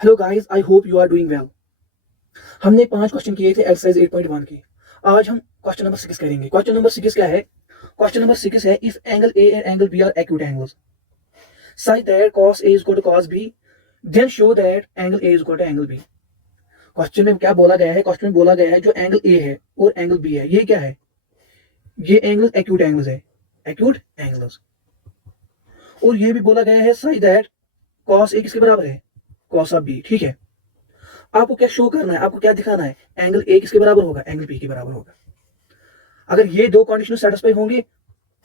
Hello guys, I hope you are doing well. हमने 5 question किए थे एक्सरसाइज 8.1 के। आज हम क्वेश्चन नंबर 6 करेंगे। क्वेश्चन नंबर 6 क्या है? क्वेश्चन नंबर 6 है, if angle A and angle B are acute angles such that cos A is equal to cos B, then show that angle A is equal to angle B। Question में क्या बोला गया है? Question में बोला गया है जो एंगल ए है और एंगल बी है, ये क्या है? ये एंगल एक्यूट एंगल्स है, एक्यूट एंगल्स। और ये भी बोला गया है सच दैट cos A किसके बराबर है? cos of B। ठीक है, आपको क्या शो करना है, आपको क्या दिखाना है? एंगल ए किसके बराबर होगा? एंगल बी के बराबर होगा। अगर ये दो कंडीशन सेटिस्फाई होंगे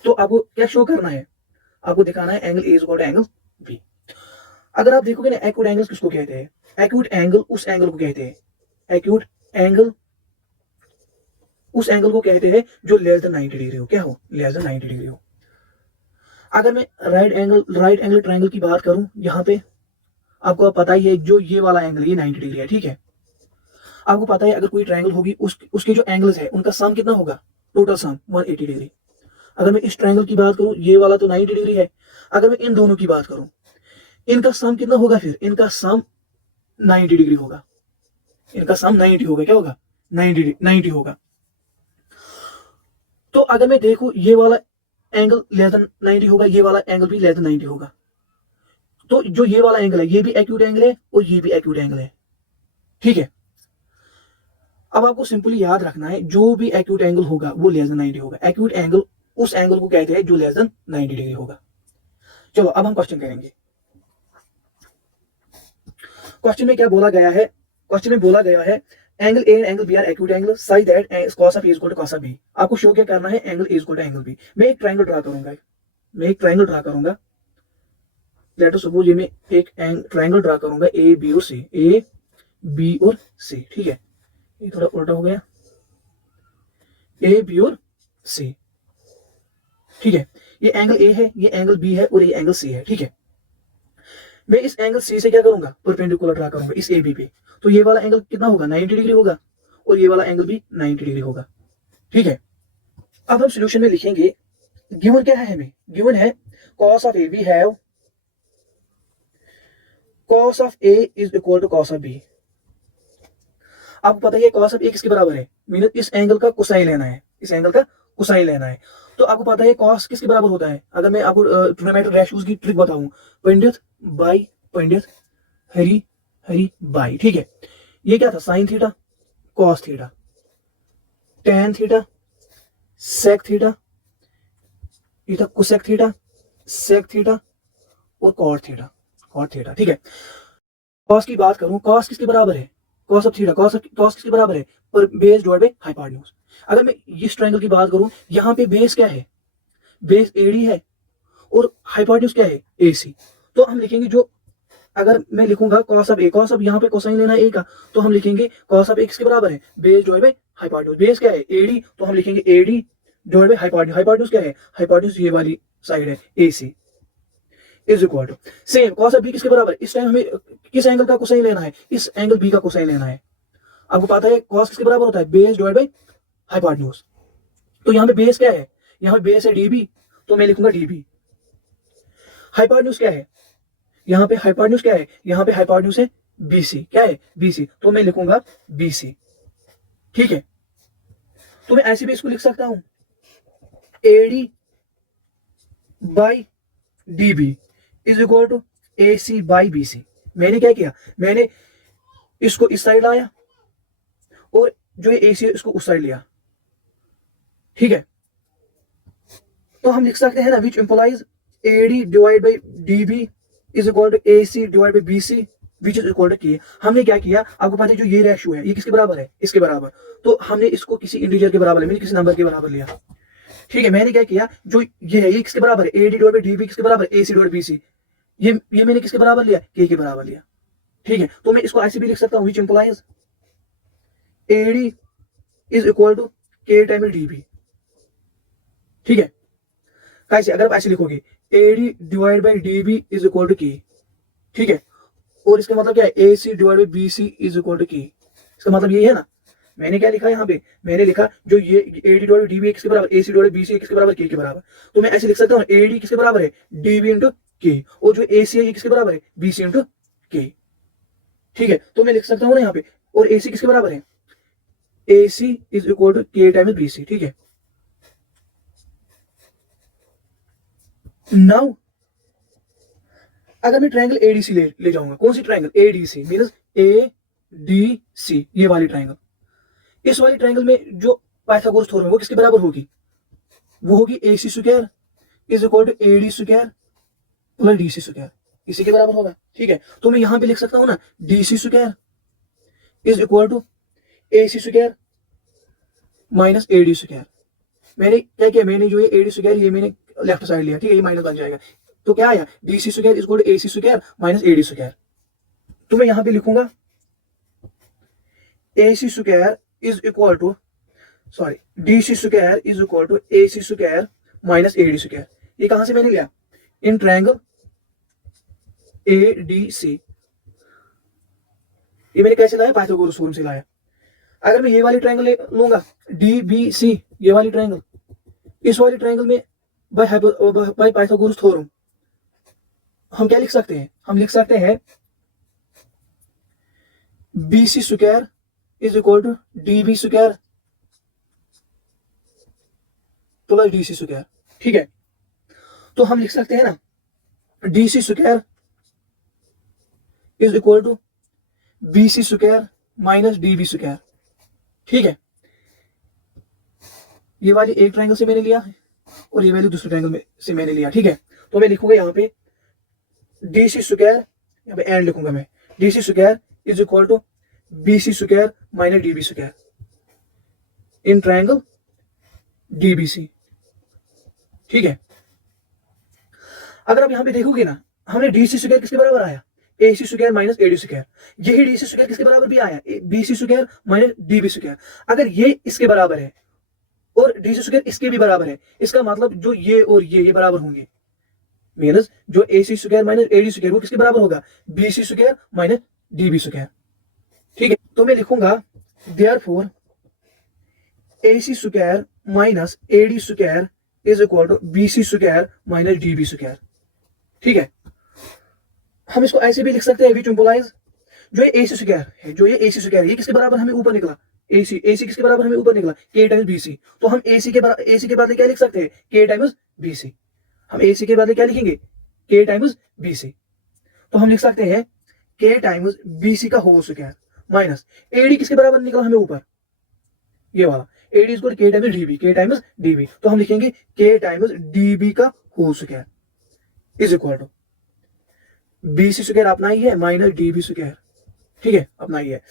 तो आपको क्या शो करना है? आपको दिखाना है angle A is equal to angle B. अगर आप देखोगे ना, एक्यूट एंगल किसको कहते हैं? एक्यूट एंगल उस एंगल को कहते हैं, एक्यूट एंगल उस एंगल को कहते हैं जो लेस देन 90 डिग्री हो। क्या हो? लेस देन 90 डिग्री हो। अगर मैं राइट एंगल ट्रायंगल की बात करूं, यहाँ पे आपको पता ही है जो ये वाला एंगल ये 90 डिग्री है। ठीक है, आपको पता है अगर कोई ट्रायंगल होगी उसके जो एंगल्स है उनका सम कितना होगा? Total sum 180 degree. अगर मैं इस ट्रायंगल की बात करूं, ये वाला तो 90 डिग्री है। अगर मैं इन दोनों की बात करूं, इनका सम कितना होगा? फिर इनका सम 90 डिग्री होगा। इनका सम 90 होगा। क्या होगा? 90 होगा। तो अगर मैं देखूं, ये वाला एंगल लेस देन 90 होगा, ये वाला एंगल भी लेस देन 90 होगा। तो जो ये वाला एंगल है ये भी एक्यूट एंगल है और ये भी एक्यूट एंगल है। ठीक है, अब आपको सिंपली याद रखना है जो भी एक्यूट एंगल होगा वो लेस देन 90 होगा। एक्यूट एंगल उस एंगल को कहते हैं जो लेस देन 90 डिग्री होगा। चलो अब हम क्वेश्चन करेंगे। क्वेश्चन में क्या बोला गया है? क्वेश्चन में बोला गया है angle A and angle B are acute angle such that cos of A is equal to cos of B. आपको शो क्या करना है? Angle A is equal to angle B. मैं एक ट्रायंगल ड्रा करूंगा। लेट अस सपोज ये मैं एक ट्रायंगल ड्रा करूंगा ए बी और सी, ए बी और सी। ठीक है, ये थोड़ा उल्टा हो गया, ए बी और सी। ठीक है, ये एंगल ए है, ये एंगल बी है और ये एंगल सी है। ठीक है, मैं इस एंगल सी से क्या करूंगा? परपेंडिकुलर ड्रा करूंगा इस ए बी पे। तो ये वाला एंगल कितना होगा? 90 डिग्री होगा और ये वाला एंगल भी 90 डिग्री होगा। ठीक है, अब हम सॉल्यूशन में लिखेंगे, गिवन क्या है हमें? गिवन है cos of A, we have cos of A is equal to cos of B. आपको पता है cos ऑफ ए किसके बराबर है? मीन इस एंगल का कोसाइन लेना है, इस एंगल का कोसाइन लेना है। तो आपको पता है cos किसके बराबर होता है? अगर मैं आपको ट्रिग्नोमेट्रिक रेशियोज की ट्रिक बताऊं, पंडित by Pandit, Hari Hari by. ठीक है, ये क्या था? Sine theta cos theta, tan theta sec theta, ये था कोसेक थीटा sec थीटा और cot थीटा। ठीक है, cos की बात करूं, cos किसके बराबर है? cos ऑफ थीटा, cos किसके बराबर है? पर बेस डिवाइड बाय हाइपोटेन्यूज। अगर मैं इस ट्रायंगल की बात करूं, यहाँ पे बेस क्या है? बेस एडी है और हाइपोटेन्यूज क्या है? AC। तो हम लिखेंगे जो, अगर मैं लिखूंगा cos of A, cos of यहाँ पे कोसाइन लेना है ए का, तो हम लिखेंगे cos ऑफ ए किसके बराबर है? Base divide by hypotenuse. Base क्या है? AD, तो हम लिखेंगे AD divide by hypotenuse. Hypotenuse क्या है? हाइपोटेन्यूज ये वाली साइड है, AC is equal to same cos of B किसके बराबर है? इस टाइम हमें किस एंगल का कोसाइन लेना है? इस एंगल बी का कोसाइन लेना है। आपको पता है cos किसके बराबर होता है? Base divide by hypotenuse. तो यहाँ पे बेस क्या है? यहाँ पे बेस है DB, तो मैं लिखूंगा DB। हाइपोटेन्यूज क्या है? यहाँ पे हाइपोटेन्यूज क्या है? यहाँ पे हाइपोटेन्यूज है BC। क्या है? BC, तो मैं लिखूंगा BC। ठीक है, तो मैं ऐसे भी इसको लिख सकता हूं, AD by DB is equal to AC by BC। मैंने क्या किया? मैंने इसको इस साइड लाया और जो ये AC है इसको उस साइड लिया। ठीक है, तो हम लिख सकते हैं ना, which implies AD divide by DB is equal to AC divide by BC which is equal to K। हमने क्या किया? आपको पता है जो ये रेशियो है ये किसके बराबर है? इसके बराबर। तो हमने इसको किसी इंटीजर के बराबर लिया, किसी नंबर के बराबर लिया। ठीक है, मैंने क्या किया? जो ये है ये किसके बराबर है? AD डिवाइड बाई DB किसके बराबर है? AC divide BC। ये मैंने किसके बराबर लिया? K के बराबर लिया। ठीक है, तो मैं इसको ऐसे भी लिख सकता हूं, which implies AD is equal to K time DB। ठीक है, कैसे? अगर आप ऐसे लिखोगे AD divide by DB is equal to K। ठीक है, और इसका मतलब क्या है? AC divide by BC is equal to K। इसका मतलब यही है ना। मैंने क्या लिखा यहाँ पे? मैंने लिखा जो ये AD डिवाइड DB किसके बराबर? AC डिवाइड BC किसके बराबर? K के बराबर। तो मैं ऐसे लिख सकता हूँ AD किसके बराबर है? DB इंटू K, और जो AC है ये किसके बराबर है? BC into K। ठीक है, तो मैं लिख सकता हूँ ना यहाँ पे, और AC किसके बराबर है, AC is equal to K times BC। ठीक है, नाउ अगर मैं ट्रायंगल ADC ले जाऊंगा, कौन सी ट्रायंगल, ADC मींस ADC, ये वाली ट्रायंगल, इस वाली ट्रायंगल में जो पाइथागोरस थ्योरम है वो किसके बराबर होगी, वो होगी AC square is equal to AD square plus DC square, इसी के बराबर होगा। ठीक है, तो मैं यहां पे लिख सकता हूं ना, DC square is equal to AC square minus AD square. मैंने क्या किया, मैंने जो ये AD स्क्वायर ये मैंने लेफ्ट साइड लिया, ठीक है, ये माइनस बन जाएगा, तो क्या आया, DC square is equal to AC square minus AD square. तो मैं यहां पे लिखूंगा AC square is equal to, sorry, DC square is equal to AC square minus AD square. ये कहां से मैंने लिया, इन ट्रायंगल ADC, ये मैंने कैसे लाया, पाइथागोरस थ्योरम से लाया। अगर मैं ये वाली ट्रायंगल लूंगा DBC, ये वाली ट्रायंगल, इस वाली ट्रायंगल में बाय पाइथागोरस थ्योरम हम क्या लिख सकते हैं, हम लिख सकते हैं BC square is equal to DB square plus DC square. ठीक है, तो हम लिख सकते हैं ना, DC square is equal to BC square minus DB square. ठीक है, ये वाली एक ट्रायंगल से मैंने लिया और ये वाली दूसरे ट्रायंगल में से मैंने लिया। ठीक है, तो मैं लिखूंगा यहाँ पे DC स्क्वायर, यहाँ पे एंड लिखूंगा मैं, DC square is equal to BC square minus DB square in triangle DBC। ठीक है, अगर आप यहां पे देखोगे ना, हमने DC स्क्वायर किसके बराबर आया, AC square minus AD square, यही DC स्क्वायर किसके बराबर भी आया, BC square minus DB square. अगर ये इसके बराबर है और DC स्क्वायर इसके भी बराबर है, इसका मतलब जो ये और ये बराबर होंगे, मीनस जो AC square minus AD square वो किसके बराबर होगा, BC square minus DB square. ठीक है, तो मैं लिखूंगा therefore AC square minus AD square is equal to BC square minus DB square. ठीक है, हम इसको ऐसे भी लिख सकते हैं, विच इंप्लाइज जो ये AC स्क्वायर है, जो ये AC स्क्वायर है, ये किसके बराबर हमें ऊपर निकला, AC किसके बराबर हमें ऊपर निकला, K टाइम्स BC। तो हम AC के बदले क्या लिख सकते हैं, K टाइम्स BC। हम AC के बदले क्या लिखेंगे, K टाइम्स BC। तो हम लिख सकते हैं K टाइम्स BC का होल स्क्वायर माइनस AD किसके बराबर निकला हमें ऊपर, ये वाला AD is equal K times DB, K times DB। तो हम लिखेंगे K टाइम्स DB का whole square is equal to BC square अपना ही है माइनस DB स्क्वायर। ठीक है, अपना ही है।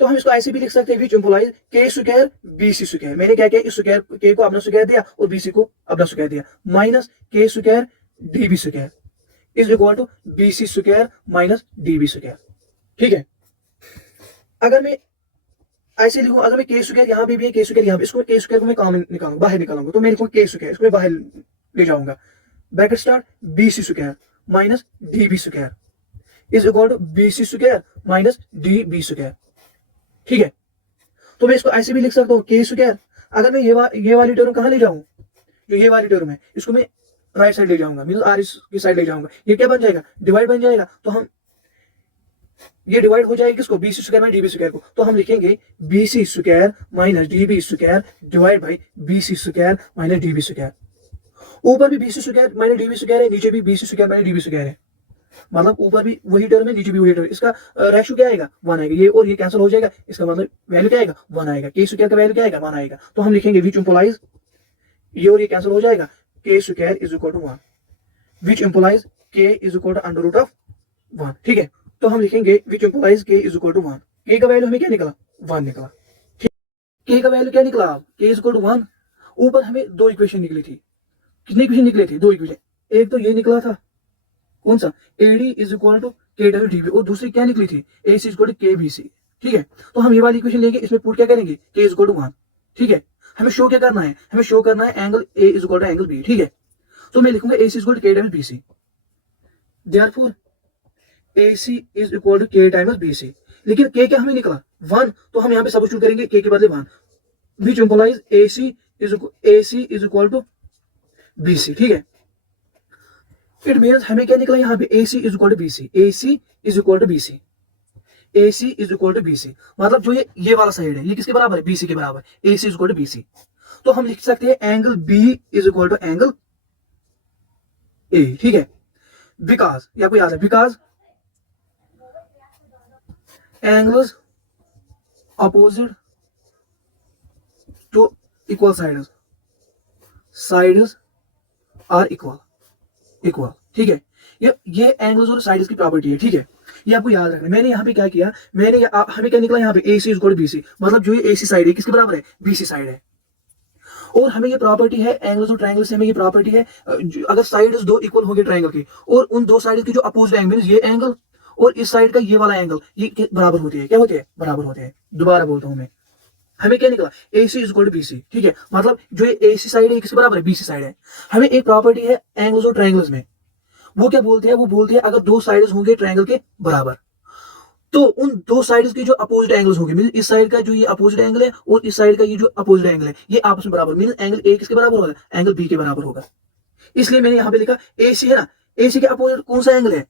तो हम इसको ऐसे भी लिख सकते हैं, विच implies K square BC square. मैंने क्या किया, इस स्क्वायर K को अपना स्क्वायर दिया और BC को अपना स्क्वायर दिया, minus K square DB square is equal to BC square minus DB square. ठीक है, अगर मैं ऐसे लिखूं, अगर मैं K स्क्वायर यहाँ पे भी है, K स्क्वायर यहाँ पे, इसको K स्क्वायर को मैं कॉमन निकालूंगा, बाहर निकालूंगा, तो मैं लिखूंगा K स्क्वायर, इसको मैं बाहर ले जाऊंगा, bracket start BC square minus DB square is equal to BC square minus DB square. ठीक है, तो मैं इसको ऐसे भी लिख सकता हूँ K स्क्वायर, अगर मैं ये वाली टर्म कहाँ ले जाऊं, जो ये वाली टर्म है इसको मैं राइट साइड ले जाऊंगा, मींस R की साइड ले जाऊंगा, ये क्या बन जाएगा, डिवाइड बन जाएगा। तो हम ये डिवाइड हो जाएगा किसको, BC square minus DB square को। तो हम लिखेंगे BC square minus DB square divide by BC square minus DB square. ऊपर भी BC square minus DB square है, नीचे भी BC square minus DB square है, मतलब ऊपर भी वही टर्म है, नीचे भी वही टर्म है। इसका रेशियो क्या आएगा, 1 आएगा, ये और ये कैंसिल हो जाएगा, इसका मतलब वैल्यू क्या आएगा, 1 आएगा। K स्क्वायर का वैल्यू क्या आएगा, 1 आएगा। तो हम लिखेंगे विच इंप्लाइज, ये और ये कैंसिल हो जाएगा, K square is equal to 1, which implies K is equal to under root of 1। ठीक है, तो हम लिखेंगे which implies K is equal to 1। K का वैल्यू हमें क्या निकला, 1 निकला। ठीक, K का वैल्यू क्या निकला, K इज इक्वल टू 1। ऊपर हमें 2 इक्वेशन निकली थी, कितने इक्वेशन निकले थे, 2 इक्वेशन। एक तो ये निकला था, कौन सा, AD is equal to K times DB, और दूसरी क्या निकली थी, AC is equal to KBC। ठीक है, तो हम ये वाली इक्वेशन लेंगे, इसमें पुट क्या करेंगे, K इज इक्वल टू 1। ठीक है, हमें शो क्या करना है, हमें शो करना है angle A is equal to angle B। ठीक है, तो मैं लिखूंगा AC is equal to K times BC, therefore AC is equal to K times BC। लेकिन K क्या हमें निकला, 1, तो हम यहाँ पे सब्स्टिट्यूट करेंगे K के बदले 1, which implies AC is equal to BC। ठीक है, इट मीन्स हमें क्या निकला यहाँ पे AC is equal to BC, AC is equal to BC, AC is equal to BC, मतलब जो ये वाला साइड है ये किसके बराबर है, BC के बराबर, AC is equal to BC। तो हम लिख सकते हैं angle B is equal to angle A, ठीक है, बिकॉज ये आपको याद है, because angles opposite to equal sides are equal, ठीक है, ये एंगल्स और साइड्स की प्रॉपर्टी है, ठीक है, ये आपको याद रखना। मैंने यहाँ पे क्या किया, हमें क्या निकला यहाँ पे AC is equal to BC, मतलब जो ये AC साइड है किसके बराबर है, BC साइड है। और हमें ये प्रॉपर्टी है एंगल्स और ट्रायंगल से, हमें ये प्रॉपर्टी है अगर साइड्स दो इक्वल होंगे ट्रायंगल की और उन दो साइड की जो अपोजिट एंगल ये एंगल और इस साइड का ये वाला एंगल ये बराबर होते हैं, क्या होते हैं, बराबर होते हैं। दोबारा बोलता हूं मैं, हमें क्या निकला AC is equal to BC, ठीक है, मतलब जो ये AC साइड है किसके बराबर है, BC साइड है। हमें एक प्रॉपर्टी है एंगल्स और ट्रायंगल्स में, वो क्या बोलते हैं, वो बोलते हैं अगर दो साइड्स होंगे ट्रायंगल के बराबर तो उन दो साइड्स के जो अपोजिट एंगल्स होंगे, मीन इस साइड का जो ये अपोजिट एंगल है और इस साइड का ये जो अपोजिट एंगल है ये आपस में बराबर, मीन एंगल A किसके बराबर होगा, एंगल B के बराबर होगा। इसलिए मैंने यहाँ पे लिखा AC है ना, AC के अपोजिट कौन सा एंगल है,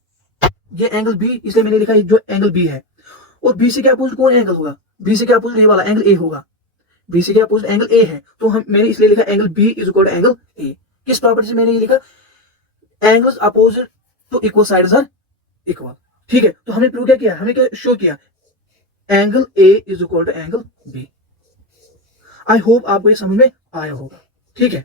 ये एंगल B, इसलिए मैंने लिखा जो एंगल B है। और BC के अपोजिट कौन एंगल होगा, BC के अपोजिट ये वाला एंगल A होगा, BC के अपोजिट एंगल A है, तो मैंने इसलिए लिखा angle B is equal to angle A। किस प्रॉपर्टी से मैंने ये लिखा, angles opposite to equal sides are equal, ठीक है। तो हमने प्रूव क्या किया, हमने क्या शो किया, angle A is equal to angle B। I hope आपको ये समझ में आया होगा, ठीक है।